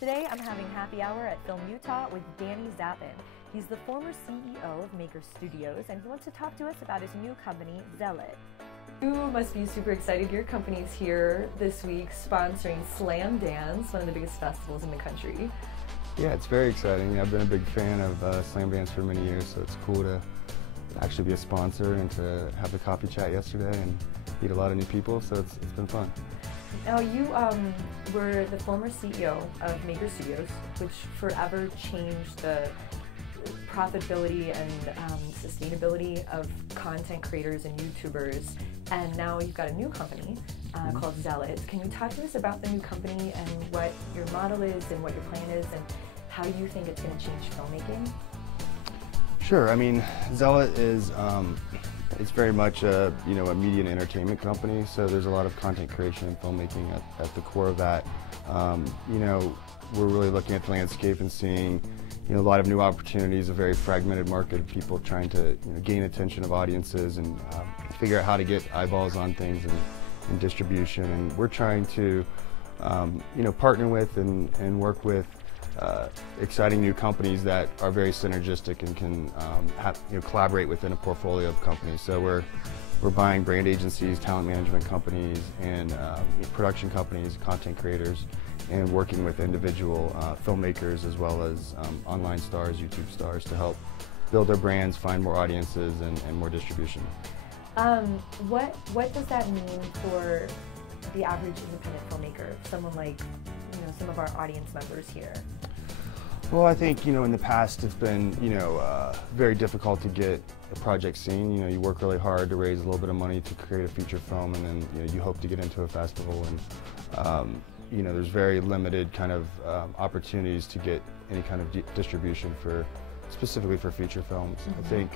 Today I'm having happy hour at Film Utah with Danny Zappin. He's the former CEO of Maker Studios, and he wants to talk to us about his new company, Zealot. You must be super excited. Your company's here this week sponsoring Sundance, one of the biggest festivals in the country. Yeah, it's very exciting. I've been a big fan of Sundance for many years, so it's cool to actually be a sponsor and to have the coffee chat yesterday and meet a lot of new people, so it's been fun. Now, you were the former CEO of Maker Studios, which forever changed the profitability and sustainability of content creators and YouTubers, and now you've got a new company called Zealot. Can you talk to us about the new company and what your model is and what your plan is and how you think it's going to change filmmaking? Sure. I mean, Zealot is it's very much a a media and entertainment company. So there's a lot of content creation and filmmaking at the core of that. We're really looking at the landscape and seeing a lot of new opportunities, a very fragmented market of people trying to gain attention of audiences and figure out how to get eyeballs on things and distribution. And we're trying to partner with and work with exciting new companies that are very synergistic and can collaborate within a portfolio of companies. So we're buying brand agencies, talent management companies, and production companies, content creators, and working with individual filmmakers as well as online stars, YouTube stars, to help build their brands, find more audiences, and more distribution. What does that mean for the average independent filmmaker, someone like some of our audience members here? Well, I think in the past it's been very difficult to get a project seen. You work really hard to raise a little bit of money to create a feature film, and then you hope to get into a festival, and there's very limited kind of opportunities to get any kind of distribution specifically for feature films. I think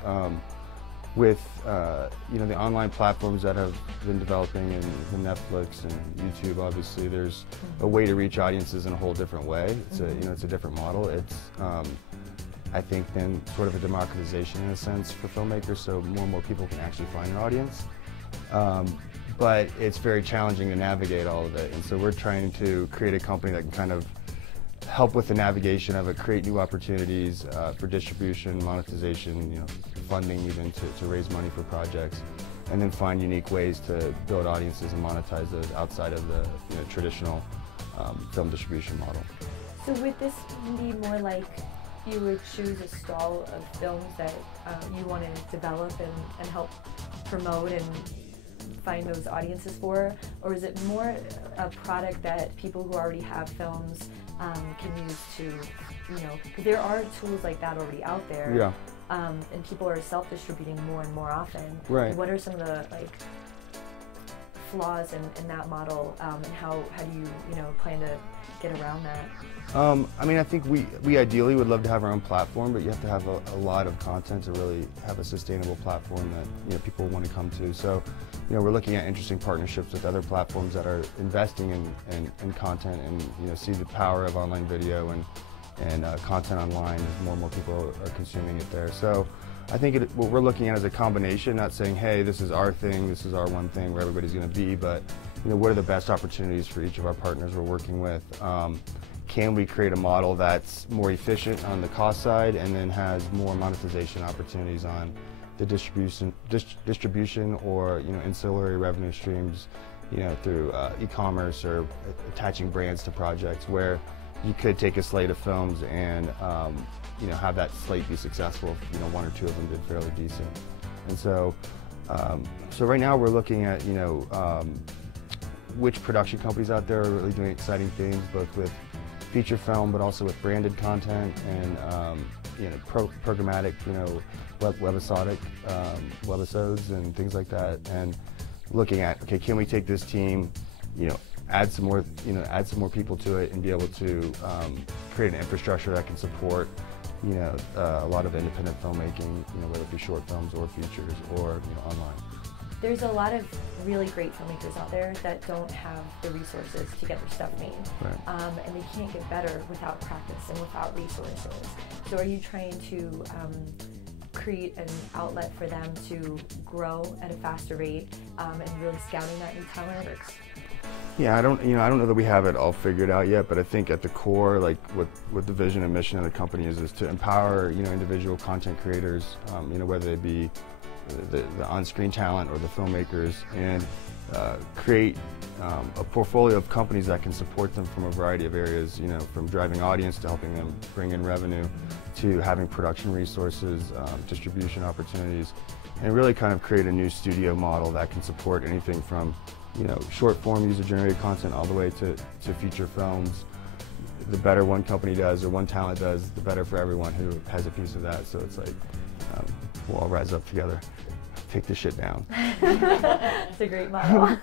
with the online platforms that have been developing, and the Netflix and YouTube, obviously there's a way to reach audiences in a whole different way. It's it's a different model. It's I think been sort of a democratization in a sense for filmmakers, so more and more people can actually find an audience. But it's very challenging to navigate all of it, and so we're trying to create a company that can kind of help with the navigation of it, create new opportunities for distribution, monetization, funding even to raise money for projects, and then find unique ways to build audiences and monetize those outside of the traditional film distribution model. So would this be more like you would choose a stall of films that you want to develop and help promote and find those audiences for, or is it more a product that people who already have films can use to, because there are tools like that already out there, yeah. And people are self-distributing more and more often. Right. What are some of the flaws in that model, and how do you plan to get around that? I mean, I think we ideally would love to have our own platform, but you have to have a lot of content to really have a sustainable platform that people want to come to. So, we're looking at interesting partnerships with other platforms that are investing in content and see the power of online video and content online as more and more people are consuming it there. So I think what we're looking at is a combination, not saying, hey, this is our thing, this is our one thing where everybody's going to be, but what are the best opportunities for each of our partners we're working with? Can we create a model that's more efficient on the cost side and then has more monetization opportunities on the distribution or ancillary revenue streams, through e-commerce or attaching brands to projects, where you could take a slate of films and have that slate be successful if one or two of them did fairly decent. And so right now we're looking at which production companies out there are really doing exciting things, both with feature film but also with branded content and programmatic webisodes and things like that, and looking at, okay, can we take this team, add some more people to it and be able to create an infrastructure that can support a lot of independent filmmaking, whether it be short films or features or online. There's a lot of really great filmmakers out there that don't have the resources to get their stuff made. Right. And they can't get better without practice and without resources. So are you trying to create an outlet for them to grow at a faster rate and really scouting that new talent? Yeah, I don't know that we have it all figured out yet, but I think at the core, like what the vision and mission of the company is to empower, individual content creators, whether they be the on-screen talent or the filmmakers, and create a portfolio of companies that can support them from a variety of areas, from driving audience to helping them bring in revenue, to having production resources, distribution opportunities, and really kind of create a new studio model that can support anything from short form user-generated content all the way to feature films. The better one company does or one talent does, the better for everyone who has a piece of that. So it's like, we'll all rise up together, take this shit down. It's a great model.